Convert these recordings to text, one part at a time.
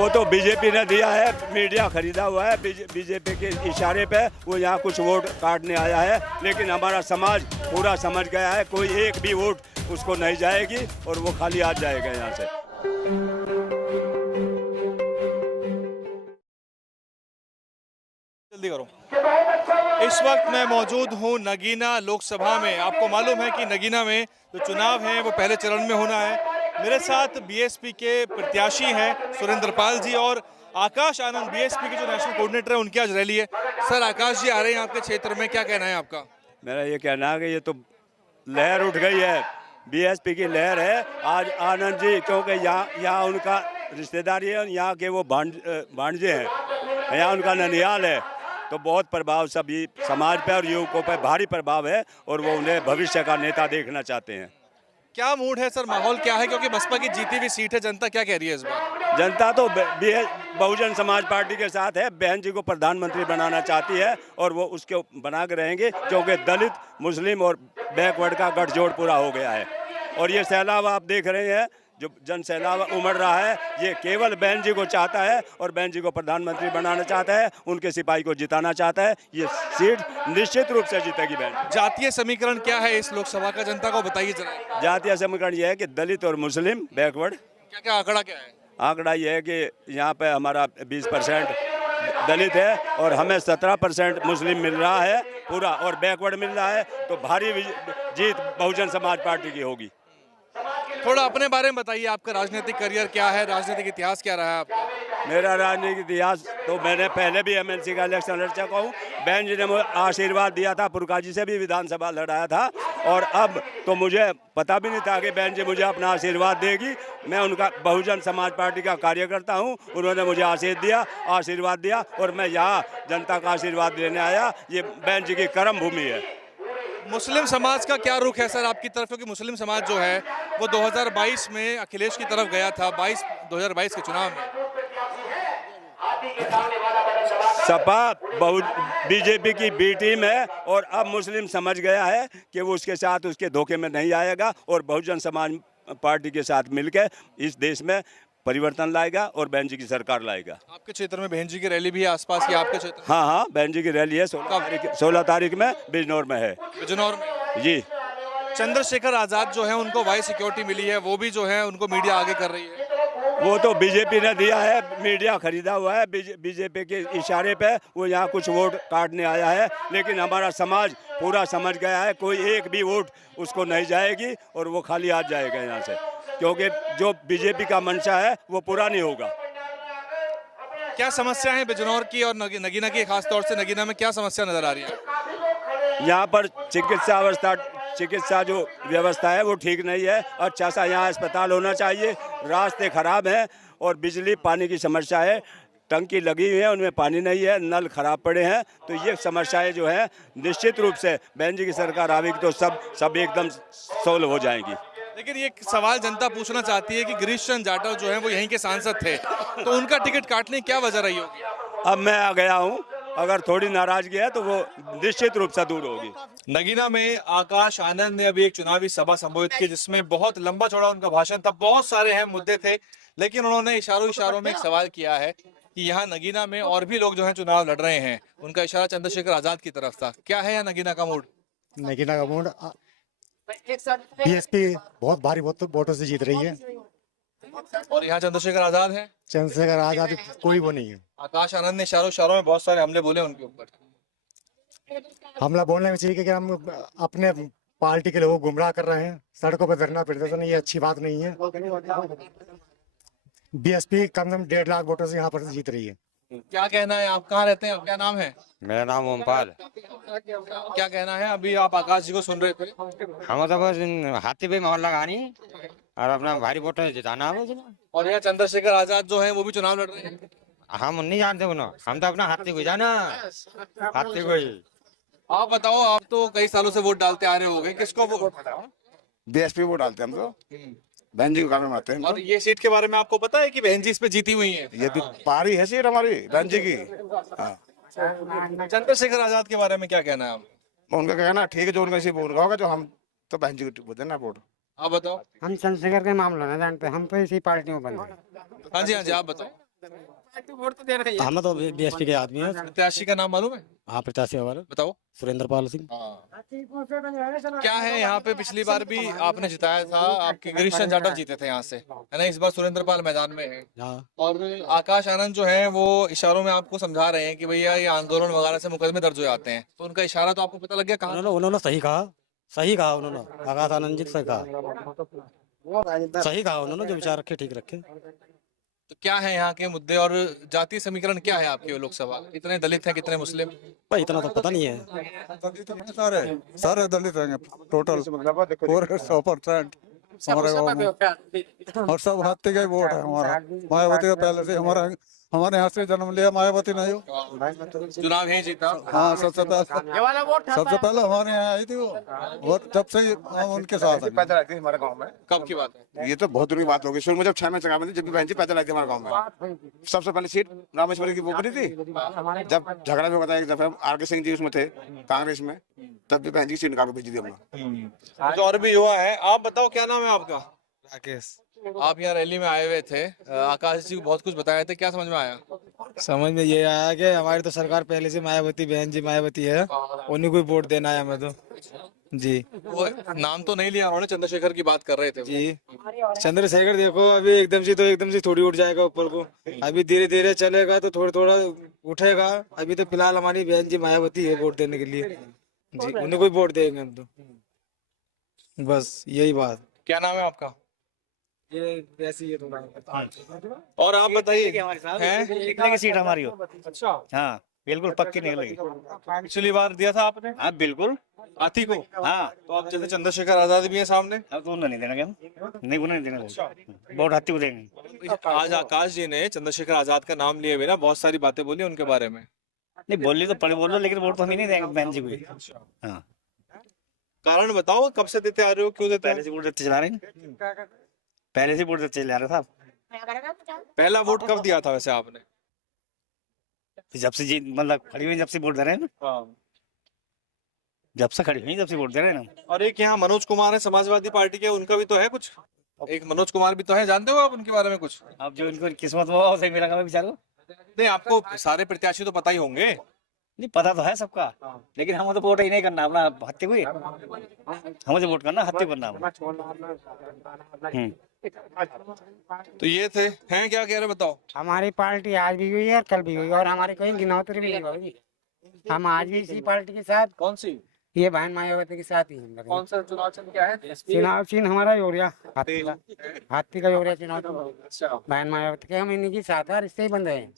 वो तो बीजेपी ने दिया है, मीडिया खरीदा हुआ है बीजेपी के इशारे पे वो यहाँ कुछ वोट काटने आया है, लेकिन हमारा समाज पूरा समझ गया है कोई एक भी वोट उसको नहीं जाएगी और वो खाली हाथ जाएगा यहाँ से। जल्दी करो। इस वक्त मैं मौजूद हूँ नगीना लोकसभा में। आपको मालूम है कि नगीना में जो चुनाव है वो पहले चरण में होना है। मेरे साथ बीएसपी के प्रत्याशी हैं सुरेंद्र पाल जी और आकाश आनंद, बीएसपी के जो नेशनल कोऑर्डिनेटर है, उनकी आज रैली है। सर, आकाश जी आ रहे हैं आपके क्षेत्र में, क्या कहना है आपका? मेरा ये कहना है कि ये तो लहर उठ गई है, बीएसपी की लहर है आज आनंद जी, क्योंकि यहाँ उनका रिश्तेदारी है, यहाँ के वो भांजे हैं, यहाँ उनका ननिहाल है, तो बहुत प्रभाव सभी समाज पर और युवकों पर भारी प्रभाव है और वो उन्हें भविष्य का नेता देखना चाहते हैं। क्या मूड है सर, माहौल क्या है? क्योंकि बसपा की जीती हुई सीट है, जनता क्या कह रही है इस बार? जनता तो बहुजन समाज पार्टी के साथ है, बहन जी को प्रधानमंत्री बनाना चाहती है और वो उसके बना के रहेंगे, क्योंकि दलित, मुस्लिम और बैकवर्ड का गठजोड़ पूरा हो गया है। और ये सैलाब आप देख रहे हैं, जो जन सैलाब उमड़ रहा है, ये केवल बहन जी को चाहता है और बहन जी को प्रधानमंत्री बनाना चाहता है, उनके सिपाही को जिताना चाहता है। ये सीट निश्चित रूप से जीतेगी बहन। जातीय समीकरण क्या है इस लोकसभा का, जनता को बताइए जरा। जातीय समीकरण ये है कि दलित और मुस्लिम बैकवर्ड। क्या क्या आंकड़ा क्या है? आंकड़ा ये है कि यहाँ पे हमारा 20% दलित है और हमें 17% मुस्लिम मिल रहा है पूरा, और बैकवर्ड मिल रहा है, तो भारी जीत बहुजन समाज पार्टी की होगी। थोड़ा अपने बारे में बताइए, आपका राजनीतिक करियर क्या है, राजनीतिक इतिहास क्या रहा है आपका? मेरा राजनीतिक इतिहास तो मैंने पहले भी एमएलसी का इलेक्शन लड़ चुका हूँ। बहन जी ने मुझे आशीर्वाद दिया था, पुरका जी से भी विधानसभा लड़ाया था, और अब तो मुझे पता भी नहीं था कि बहन जी मुझे अपना आशीर्वाद देगी। मैं उनका बहुजन समाज पार्टी का कार्यकर्ता हूँ, उन्होंने मुझे आशीर्वाद दिया और मैं यहाँ जनता का आशीर्वाद लेने आया। ये बहन जी की कर्म भूमि है। मुस्लिम समाज का क्या रुख है सर आपकी तरफ? क्योंकि मुस्लिम समाज जो है वो 2022 में अखिलेश की तरफ गया था, 2022 के चुनाव में। सपा बीजेपी की बी टीम है और अब मुस्लिम समझ गया है कि वो उसके साथ उसके धोखे में नहीं आएगा और बहुजन समाज पार्टी के साथ मिलकर इस देश में परिवर्तन लाएगा और बहन जी की सरकार लाएगा। आपके क्षेत्र में बहन जी की रैली भी है आसपास की आपके क्षेत्र? हाँ, बहन जी की रैली है 16 तारीख में बिजनौर में है। बिजनौर में जी। चंद्रशेखर आजाद जो है उनको वाई सिक्योरिटी मिली है, वो भी जो है उनको मीडिया आगे कर रही है। वो तो बीजेपी ने दिया है, मीडिया खरीदा हुआ है बीजेपी के इशारे पे वो यहाँ कुछ वोट काटने आया है, लेकिन हमारा समाज पूरा समझ गया है कोई एक भी वोट उसको नहीं जाएगी और वो खाली हाथ जाएगा यहाँ से, क्योंकि जो बीजेपी का मंशा है वो पूरा नहीं होगा। क्या समस्या है बिजनौर की और नगीना की, खासतौर से नगीना में क्या समस्या नजर आ रही है? यहाँ पर चिकित्सा जो व्यवस्था है वो ठीक नहीं है। अच्छा सा यहाँ अस्पताल होना चाहिए, रास्ते खराब हैं और बिजली पानी की समस्या है, टंकी लगी हुई है उनमें पानी नहीं है, नल खराब पड़े हैं, तो ये समस्याएं जो है निश्चित रूप से बहन जी की सरकार आवेगी तो सब एकदम सोल्व हो जाएंगी। लेकिन ये सवाल जनता पूछना चाहती है कि गिरीश चंद्र जाटव जो है वो यहीं के सांसद थे, तो उनका टिकट काटने की क्या वजह रही होगी? अब मैं आ गया हूँ, अगर थोड़ी नाराजगी है तो वो निश्चित रूप से दूर होगी। नगीना में आकाश आनंद ने अभी एक चुनावी सभा संबोधित की, जिसमें बहुत लंबा चौड़ा उनका भाषण था, बहुत सारे अहम मुद्दे थे, लेकिन उन्होंने इशारों में एक सवाल किया है कि यहाँ नगीना में और भी लोग जो है चुनाव लड़ रहे हैं। उनका इशारा चंद्रशेखर आजाद की तरफ था। क्या है यहाँ नगीना का मूड? नगीना का मूड बीएसपी बहुत भारी वोटों से जीत रही है और यहाँ चंद्रशेखर आजाद है। चंद्रशेखर आजाद कोई वो नहीं है। आकाश आनंद ने इशारों में बहुत सारे हमले बोले उनके ऊपर। हमला बोलने में चाहिए कि हम अपने पार्टी के लोगों को गुमराह कर रहे हैं, सड़कों पर धरना प्रदर्शन, ये अच्छी बात नहीं है। बीएसपी कम से कम 1.5 लाख वोटों से यहाँ पर जीत रही है। क्या कहना है, आप कहाँ रहते हैं, क्या नाम है? मेरा नाम ओमपाल। क्या कहना है? अभी आप आकाश जी को सुन रहे थे। हम तो बस हाथी पे मोहर लगानी और अपना भारी वोटों से जिताना है। और यहाँ चंद्रशेखर आजाद जो है वो भी चुनाव लड़ रहे हैं। हम नहीं जानते उन्होंने, हम तो अपना हाथी को जाना, हाथी को ही। आप बताओ, आप तो कई सालों से वोट डालते आ रहे होंगे, किसको वोट? बीएसपी वोट डालते हैं हम तो, बहन जी को कारण आते हैं। और ये सीट के बारे में आपको पता है कि बहन जी इस पे जीती हुई है? ये भी पारी है सीट हमारी बहन जी की। चंद्रशेखर आजाद के बारे में क्या कहना है आप? उनका कहना ठीक है, जो उनका इसी वोट होगा, जो हम तो बहन जी को देना वोट। आप बताओ। हम चंद्रशेखर के मामला नहीं जानते, हम तो इसी पार्टी में बंद हैं। हाँ जी, आप बताओ। हम तो बीएसपी के आदमी हैं। प्रत्याशी का नाम मालूम है? हाँ, प्रत्याशी हमारा बताओ। सुरेंद्र पाल सिंह। क्या है यहाँ पे, पिछली बार भी आपने जिताया था, आपके गिरीश चंद्र जाटव जीते थे यहाँ से, है ना? इस बार सुरेंद्र पाल मैदान में है हाँ, और आकाश आनंद जो है वो इशारों में आपको समझा रहे हैं कि भैया ये आंदोलन वगैरह से मुकदमे दर्ज हो जाते हैं, तो उनका इशारा तो आपको पता लग गया कहाँ? उन्होंने सही कहा उन्होंने। आकाश आनंद जी सही कहा उन्होंने, जो विचार रखे ठीक रखे। तो क्या है यहाँ के मुद्दे और जातीय समीकरण क्या है आपके लोकसभा? कितने दलित हैं, कितने मुस्लिम? भाई इतना तो पता नहीं है। सारे सारे दलित हैं टोटल पूरे 100% हमारे गाँव में, और सब हाथी का ही वोट है हमारा। मायावती का पहले से हमारे यहाँ से जन्म लिया मायावती नहीं हो। चुनाव है जीता। हाँ, सबसे पहले हमारे यहाँ आई थी वो जब से ही हम उनके साथ हैं। पैदल आई थी हमारे गाँव में। कब की बात है? ये तो बहुत दूर की बात होगी। शुरू में जब 6 में चुनाव में जब भी बहन जी पैदल आई थी हमारे गाँव में, सबसे पहले सीट रामेश्वरी की वो बनी थी। जब झगड़ा भी होता है, एक दफा आर.के. सिंह जी उसमें थे कांग्रेस में, तब भी बहन जी सीट निकाल के भेजी थी हमने। जो और भी युवा है, आप बताओ क्या नाम है आपका? राकेश। आप यहाँ रैली में आए हुए थे, आकाश जी को बहुत कुछ बताया था, क्या समझ में आया? समझ में ये आया कि हमारी तो सरकार पहले से मायावती, बहन जी मायावती है, उन्हीं को ही वोट देना है हमें तो। जी, वो नाम तो नहीं लिया उन्होंने, चंद्रशेखर की बात कर रहे थे। जी चंद्रशेखर देखो अभी एकदम से थोड़ी उठ जाएगा ऊपर को, अभी धीरे धीरे चलेगा तो थोड़ा थोड़ा उठेगा। अभी तो फिलहाल हमारी बहन जी मायावती है वोट देने के लिए, जी उन्हीं को ही वोट देंगे हम तो, बस यही बात। क्या नाम है आपका? ये वैसे ही है। और आप बताइए, निकलेगी सीट हमारी हो। अच्छा, हाँ बिल्कुल पक्की निकलेगी। पिछली बार दिया था आपने हाँ बिल्कुल। हाथी को? हाँ तो आप जैसे चंद्रशेखर आजाद भी है सामने, अब तो उन्हें नहीं देना, क्या नहीं उन्हें नहीं देना, वोट हाथी को देंगे। आज आकाश जी ने चंद्रशेखर आजाद का नाम लिए बिना बहुत सारी बातें बोली उनके बारे में। नहीं बोली तो पड़े बोलो, लेकिन वोट तो हम ही नहीं देंगे बहन जी को। हाँ कारण बताओ, कब से देते आ रहे हो, क्यों देते पहले से वोट देते चला रहे हैं, पहले से वोट देते चले आ रहे साहब। पहला वोट कब दिया था वैसे आपने? जब से जी मतलब खड़ी हुई, जब से वोट दे रहे हैं ना, जब से खड़ी हुई जब से वोट दे रहे हैं ना। और एक यहाँ मनोज कुमार है समाजवादी पार्टी के, उनका भी तो है कुछ, एक मनोज कुमार भी तो है, जानते हो आप उनके बारे में कुछ? अब जो इनको किस्मत हुआ उसे मिलेगा बेचारा। नहीं, आपको सारे प्रत्याशी तो पता ही होंगे। नहीं पता तो है सबका, लेकिन हमें तो वोट ही नहीं करना अपना हत्या को ही, हमें तो वोट करना हत्या करना अपना। तो ये थे, हैं क्या कह रहे बताओ? हमारी पार्टी आज भी हुई है और कल भी हुई है, और हमारी कोई गिनौती भी नहीं होगी। हम आज भी इसी पार्टी के साथ। कौन सी? ये बहन मायावती के साथ ही हम लगे। कौन सा चुनाव चिन्ह क्या है? चुनाव चिन्ह हमारा यूरिया, हाथी का यूरिया चुनाव चिन्ह बहन मायावती के। हम इन्हीं के साथ है, रिश्ते ही बंद है।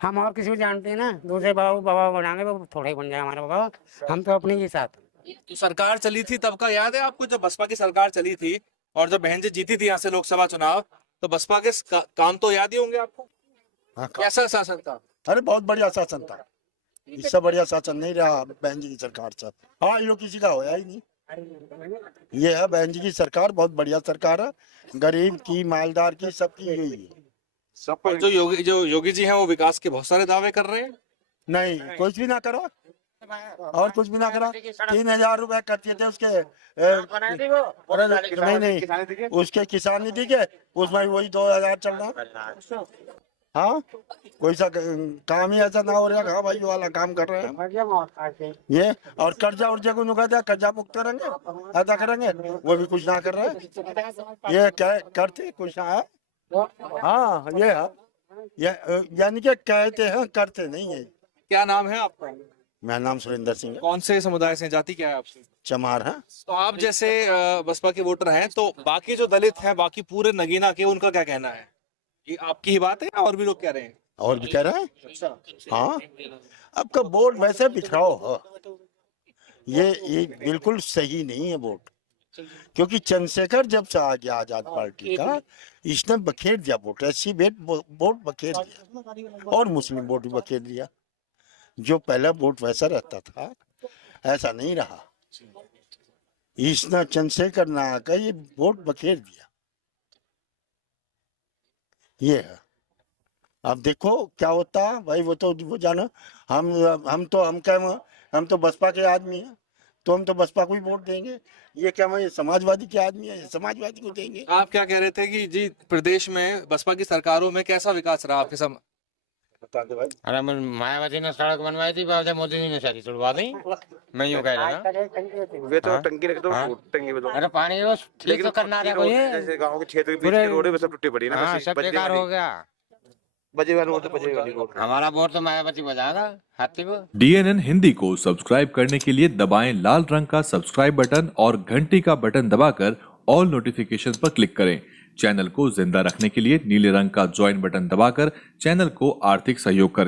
हम और किसी को जानते हैं ना, दूसरे बाबा बनाएंगे वो थोड़ा ही बन जाए हमारा बाबा, हम तो अपने के साथ। तो सरकार चली थी तब का याद है आपको, जब बसपा की सरकार चली थी और जब बहन जी जीती थी यहाँ से लोकसभा चुनाव, तो बसपा के काम तो याद ही होंगे आपको। कैसा शासन था? अरे बहुत बढ़िया शासन था, इससे बढ़िया शासन नहीं रहा बहन जी की सरकार से। हाँ, ये लोग किसी का होया ही नहीं। ये है बहन जी की सरकार, बहुत बढ़िया सरकार है, गरीब की, मालदार की, सबकी यही है। और जो योगी जी हैं वो विकास के बहुत सारे दावे कर रहे हैं। नहीं, कुछ भी ना करो और कुछ भी ना करो। 3,000 रुपए करते थे उसके, नहीं उसके किसान निधि के, उसमें वही 2,000 चल रहा। हाँ, कोई सा काम ही ऐसा ना हो रहा। हाँ भाई, वाला काम कर रहे हैं ये। और कर्जा उर्जा को नुका दिया, कर्जा मुक्त करेंगे, ऐसा करेंगे, वो भी कुछ ना कर रहे हैं। ये क्या करते कुछ है? हाँ, ये है, यानी कि कहते हैं, करते नहीं है। क्या नाम है आपका? मेरा नाम सुरेंद्र सिंह है। कौन से समुदाय से, जाति क्या है आपसे? चमार है। तो आप जैसे बसपा के वोटर हैं, तो बाकी जो दलित हैं, बाकी पूरे नगीना के, उनका क्या कहना है? ये आपकी ही बात है और भी लोग कह रहे हैं? और भी कह रहे हैं। हाँ, आपका वोट वैसे बिखराओ है, ये बिल्कुल सही नहीं है वोट, क्योंकि चंद्रशेखर जब से आ गया आजाद पार्टी का, इसने बखेर दिया वोट, ऐसी वोट बखेर दिया, और मुस्लिम वोट भी बखेर दिया। जो पहले वोट वैसा रहता था, ऐसा नहीं रहा। इसने चंद्रशेखर ना आकर ये वोट बखेर दिया। ये है, अब देखो क्या होता है भाई, वो तो वो जानो। हम तो बसपा के आदमी हैं, तो हम तो बसपा को ही वोट देंगे। ये क्या मैं समाजवादी के आदमी है, समाजवादी को देंगे। आप क्या कह रहे थे कि जी प्रदेश में बसपा की सरकारों में कैसा विकास रहा आपके समय? अरे मायावती ने सड़क बनवाई थी, बाद में मोदी जी ने सारी तोड़वा दी। मैं यूँ कह रहा ना, वे तो टंकी रख दो, टंकी में दो। अरे पानी रोज ठीक तो करना है कोई, जैसे गांव के क्षेत्र के बीच की रोड है वो सब टूटी पड़ी है ना, हाँ, सब बेकार हो गया। बजे वाली वोट तो बजे वाली वोट। हमारा वोट तो मायावती बजाएगा, हाथी को। DNN हिंदी को सब्सक्राइब करने के लिए दबाएं लाल रंग का सब्सक्राइब बटन और घंटी का बटन दबाकर ऑल नोटिफिकेशन पर क्लिक करें। चैनल को जिंदा रखने के लिए नीले रंग का ज्वाइन बटन दबाकर चैनल को आर्थिक सहयोग करें।